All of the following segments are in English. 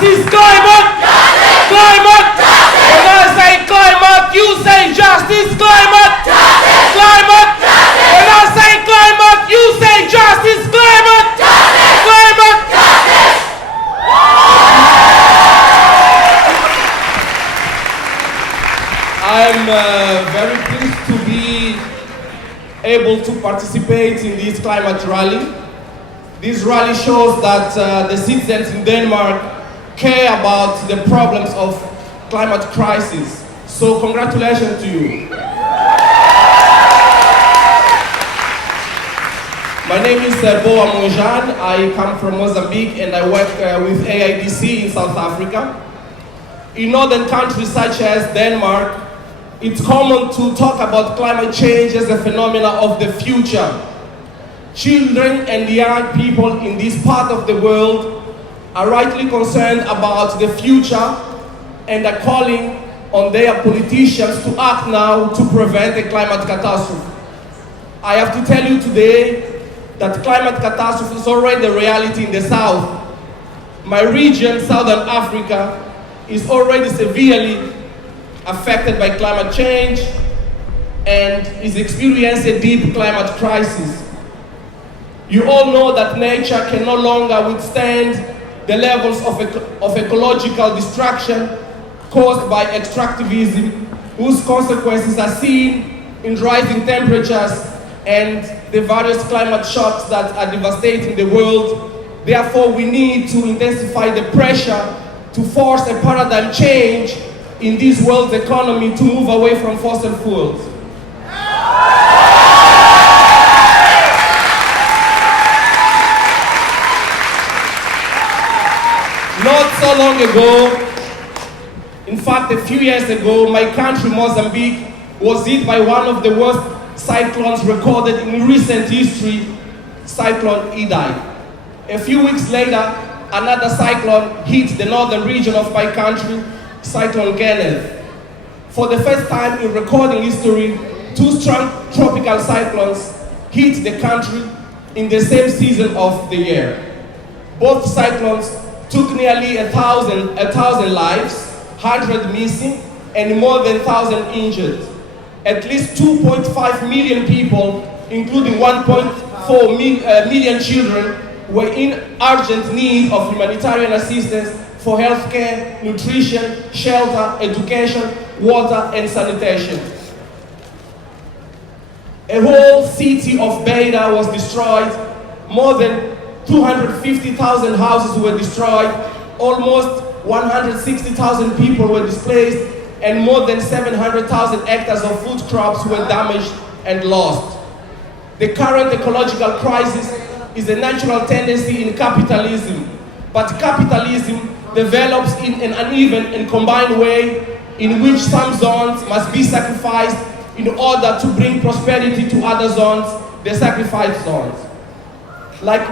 justice, climate! Justice! Climate! Justice! When I say climate, you say justice, climate! Justice! Climate! Justice! When I say climate, you say justice, climate! Justice! Climate! Justice! I'm very pleased to be able to participate in this climate rally. This rally shows that the citizens in Denmark care about the problems of climate crisis. So congratulations to you. My name is Boa and Dominic. I come from Mozambique and I work with AIDC in South Africa. In northern countries such as Denmark, it's common to talk about climate change as a phenomenon of the future. Children and young people in this part of the world are rightly concerned about the future and are calling on their politicians to act now to prevent a climate catastrophe. I have to tell you today that climate catastrophe is already a reality in the south. My region, Southern Africa, is already severely affected by climate change and is experiencing a deep climate crisis. You all know that nature can no longer withstand the levels of ecological destruction caused by extractivism, whose consequences are seen in rising temperatures and the various climate shocks that are devastating the world. Therefore, we need to intensify the pressure to force a paradigm change in this world's economy to move away from fossil fuels. Not so long ago, in fact a few years ago, my country Mozambique was hit by one of the worst cyclones recorded in recent history, Cyclone Idai. A few weeks later, another cyclone hit the northern region of my country, Cyclone Kenneth. For the first time in recording history, two strong tropical cyclones hit the country in the same season of the year. Both cyclones took nearly 1,000 lives, 100 missing, and more than 1,000 injured. At least 2.5 million people, including 1.4 million children, were in urgent need of humanitarian assistance for healthcare, nutrition, shelter, education, water, and sanitation. A whole city of Beira was destroyed. More than 250,000 houses were destroyed. Almost 160,000 people were displaced, and more than 700,000 hectares of food crops were damaged and lost. The current ecological crisis is a natural tendency in capitalism, but capitalism develops in an uneven and combined way in which some zones must be sacrificed in order to bring prosperity to other zones, the sacrificed zones. Like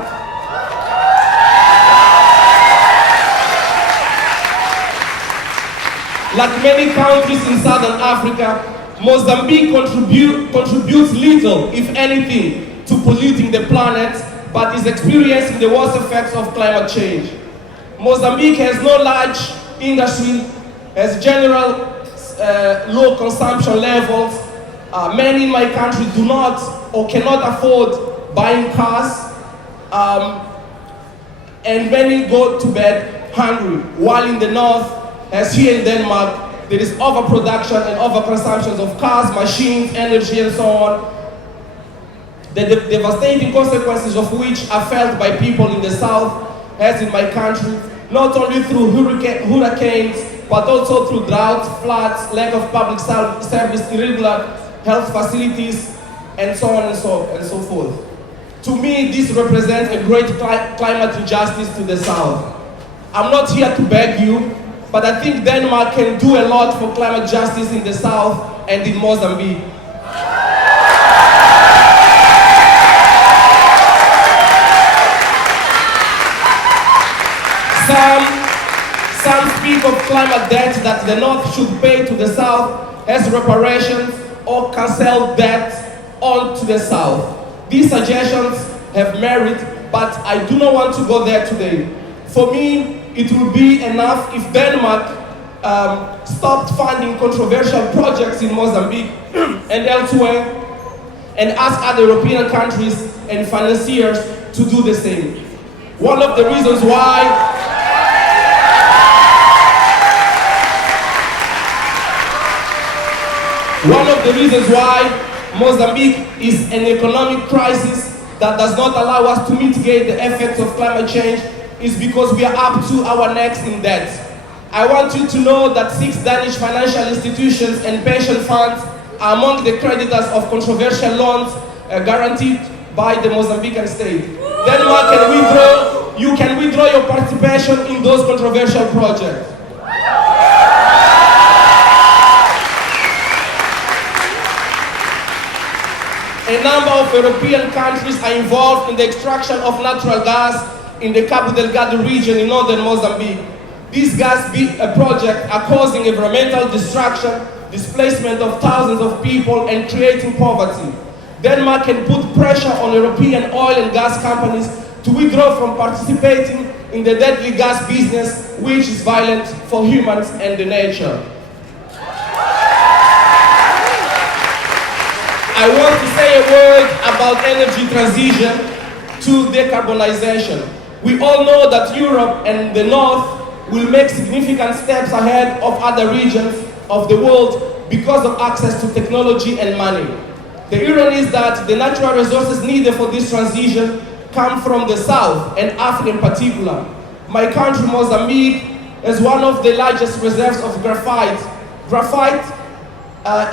many countries in Southern Africa, Mozambique contributes little, if anything, to polluting the planet, but is experiencing the worst effects of climate change. Mozambique has no large industry, has general low consumption levels. Many in my country do not or cannot afford buying cars, and many go to bed hungry, while in the north, as here in Denmark, there is overproduction and overconsumption of cars, machines, energy, and so on. The devastating consequences of which are felt by people in the south, as in my country, not only through hurricanes, but also through droughts, floods, lack of public service, irregular health facilities, and so on and so forth. To me, this represents a great climate injustice to the south. I'm not here to beg you, but I think Denmark can do a lot for climate justice in the south and in Mozambique. Some speak of climate debt that the North should pay to the South as reparations or cancel debt on to the South. These suggestions have merit, but I do not want to go there today. For me, it would be enough if Denmark stopped funding controversial projects in Mozambique and elsewhere, and asked other European countries and financiers to do the same. One of the reasons why Mozambique is an economic crisis that does not allow us to mitigate the effects of climate change is because we are up to our necks in debt. I want you to know that 6 Danish financial institutions and pension funds are among the creditors of controversial loans guaranteed by the Mozambican state. Denmark you can withdraw your participation in those controversial projects. A number of European countries are involved in the extraction of natural gas in the Cabo Delgado region in northern Mozambique. These gas projects are causing environmental destruction, displacement of thousands of people, and creating poverty. Denmark can put pressure on European oil and gas companies to withdraw from participating in the deadly gas business, which is violent for humans and the nature. I want to say a word about energy transition to decarbonization. We all know that Europe and the North will make significant steps ahead of other regions of the world because of access to technology and money. The irony is that the natural resources needed for this transition come from the South, and Africa in particular. My country, Mozambique, is one of the largest reserves of graphite. Graphite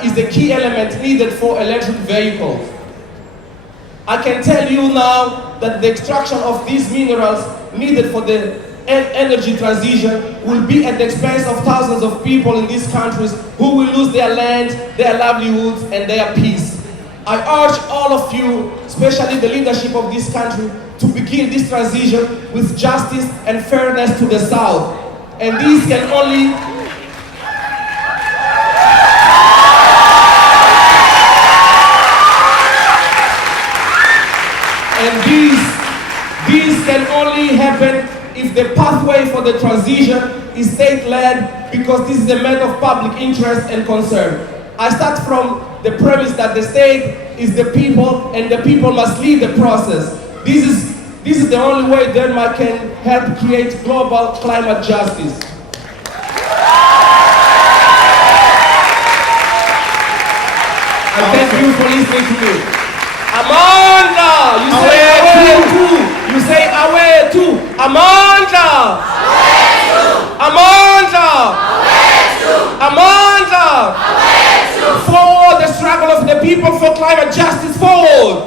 is the key element needed for electric vehicles. I can tell you now that the extraction of these minerals needed for the energy transition will be at the expense of thousands of people in these countries who will lose their land, their livelihoods, and their peace. I urge all of you, especially the leadership of this country, to begin this transition with justice and fairness to the South. And these can only happen if the pathway for the transition is state-led, because this is a matter of public interest and concern. I start from the premise that the state is the people and the people must lead the process. This is the only way Denmark can help create global climate justice. And thank you for listening to me. Amanda! You say away too! You say away too! Amanda! Away too! Amanda! Away too! Amanda! Away too! Forward the struggle of the people for climate justice, forward!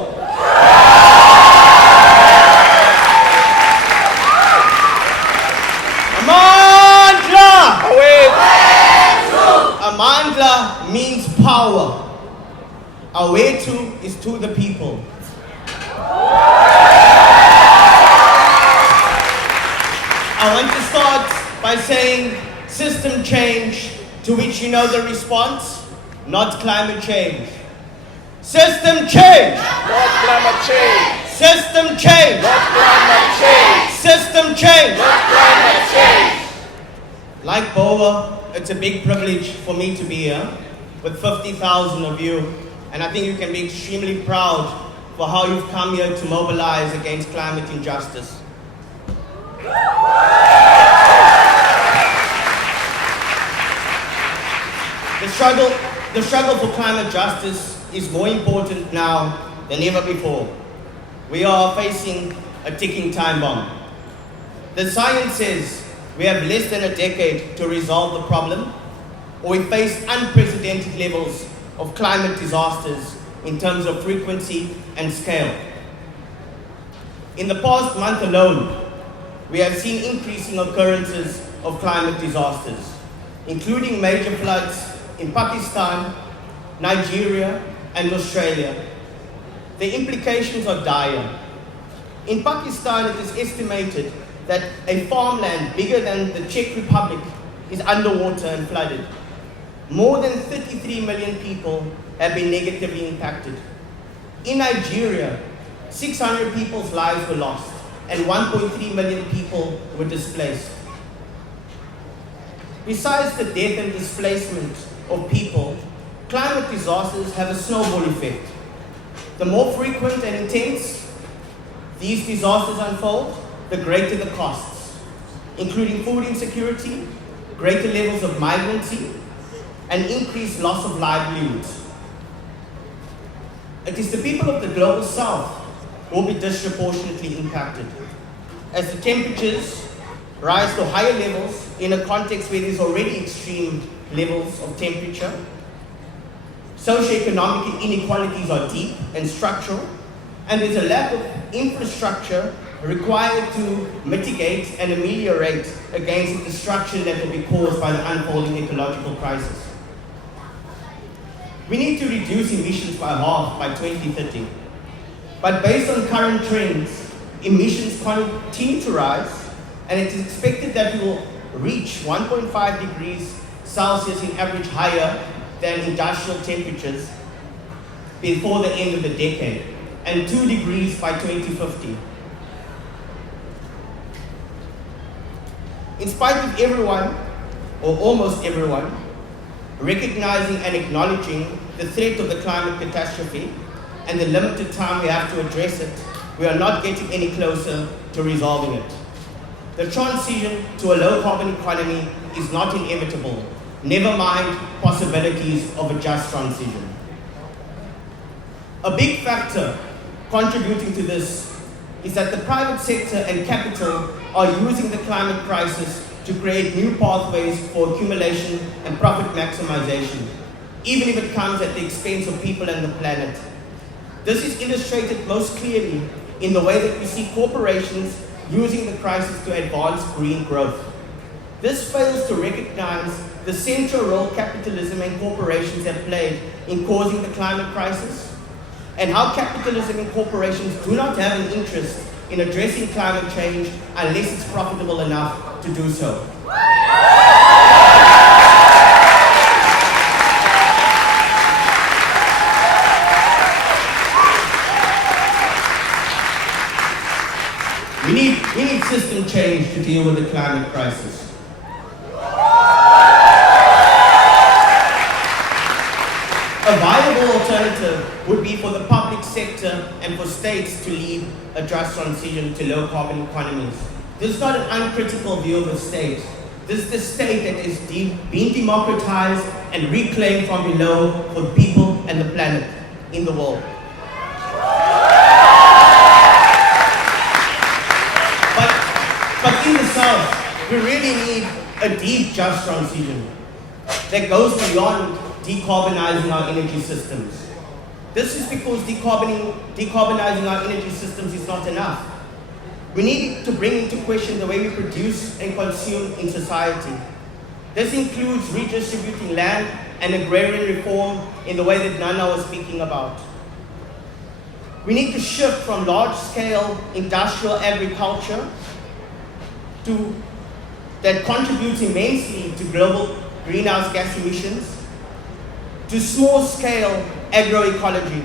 Amandla! Away! Amandla means power. Awetu is to the people. I want to start by saying system change, to which you know the response, not climate change. System change! Not climate change! System change! Not climate change! System change! Not climate change! Like Boa, it's a big privilege for me to be here with 50,000 of you. And I think you can be extremely proud for how you've come here to mobilize against climate injustice. The struggle for climate justice is more important now than ever before. We are facing a ticking time bomb. The science says we have less than a decade to resolve the problem, or we face unprecedented levels of climate disasters in terms of frequency and scale. In the past month alone, we have seen increasing occurrences of climate disasters, including major floods in Pakistan, Nigeria, and Australia. The implications are dire. In Pakistan, it is estimated that a farmland bigger than the Czech Republic is underwater and flooded. More than 33 million people have been negatively impacted. In Nigeria, 600 people's lives were lost and 1.3 million people were displaced. Besides the death and displacement of people, climate disasters have a snowball effect. The more frequent and intense these disasters unfold, the greater the costs, including food insecurity, greater levels of migrancy, and increased loss of livelihoods. It is the people of the global south who will be disproportionately impacted, as the temperatures rise to higher levels in a context where there's already extreme levels of temperature. Socioeconomic inequalities are deep and structural, and there's a lack of infrastructure required to mitigate and ameliorate against the destruction that will be caused by the unfolding ecological crisis. We need to reduce emissions by half by 2030, but based on current trends, emissions continue to rise, and it is expected that we will reach 1.5 degrees Celsius in average higher than industrial temperatures before the end of the decade, and 2 degrees by 2050. In spite of everyone, or almost everyone, recognizing and acknowledging the threat of the climate catastrophe and the limited time we have to address it, we are not getting any closer to resolving it. The transition to a low-carbon economy is not inevitable, never mind possibilities of a just transition. A big factor contributing to this is that the private sector and capital are using the climate crisis to create new pathways for accumulation and profit maximization, even if it comes at the expense of people and the planet. This is illustrated most clearly in the way that we see corporations using the crisis to advance green growth. This fails to recognize the central role capitalism and corporations have played in causing the climate crisis, and how capitalism and corporations do not have an interest in addressing climate change unless it's profitable enough to do so. We need system change to deal with the climate crisis. A viable alternative would be for the public sector and for states to lead a just transition to low-carbon economies. This is not an uncritical view of the state. This is the state that is being democratized and reclaimed from below for the people and the planet in the world. But in the South, we really need a deep just transition that goes beyond decarbonizing our energy systems. This is because decarbonizing our energy systems is not enough. We need to bring into question the way we produce and consume in society. This includes redistributing land and agrarian reform in the way that Nana was speaking about. We need to shift from large-scale industrial agriculture that contributes immensely to global greenhouse gas emissions to small-scale agroecology.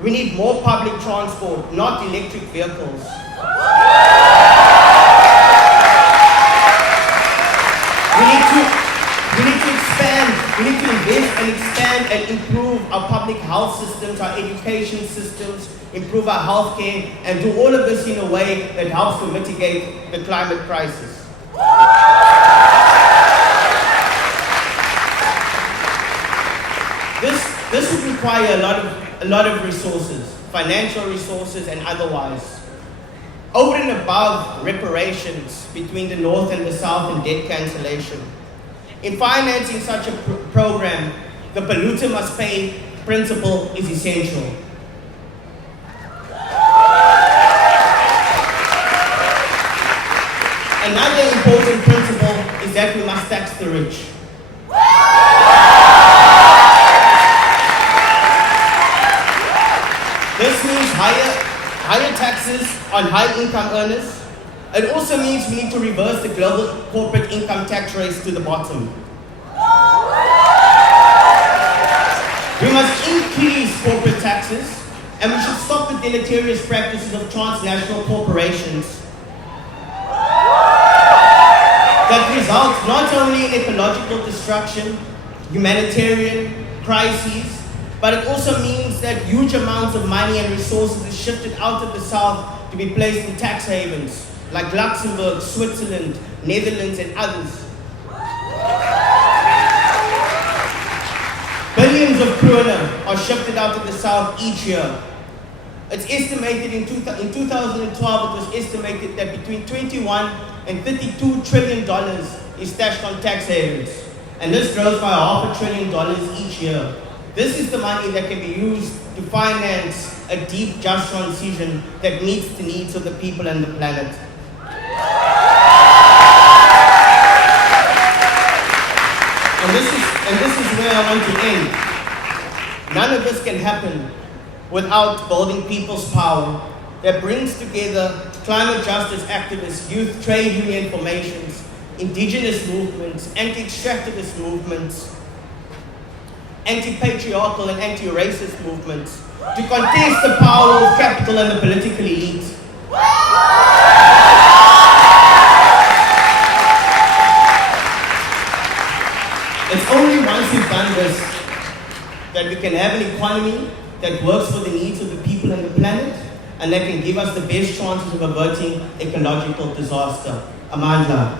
We need more public transport, not electric vehicles. We need to invest and expand and improve our public health systems, our education systems, improve our healthcare, and do all of this in a way that helps to mitigate the climate crisis. This would require a lot of resources, financial resources and otherwise. Over and above reparations between the North and the South and debt cancellation. In financing such a program, the polluter must pay principle is essential. Another important principle is that we must tax the rich. This means higher taxes on high-income earners. It also means we need to reverse the global corporate income tax race to the bottom. We must increase corporate taxes, and we should stop the deleterious practices of transnational corporations. that results not only in ecological destruction, humanitarian crises, but it also means that huge amounts of money and resources is shifted out of the South to be placed in tax havens like Luxembourg, Switzerland, Netherlands, and others. Billions of kroner are shifted out of the South each year. It's estimated in 2012, it was estimated that between $21 and $32 trillion is stashed on tax havens. And this grows by $500 billion each year. This is the money that can be used to finance a deep, just transition that meets the needs of the people and the planet. And this is where I want to end. None of this can happen without building people's power that brings together climate justice activists, youth, trade union formations, indigenous movements, anti-extractivist movements, anti-patriarchal and anti-racist movements to contest the power of capital and the political elite. It's only once we've done this that we can have an economy that works for the needs of the people and the planet, and that can give us the best chances of averting ecological disaster. Amandla.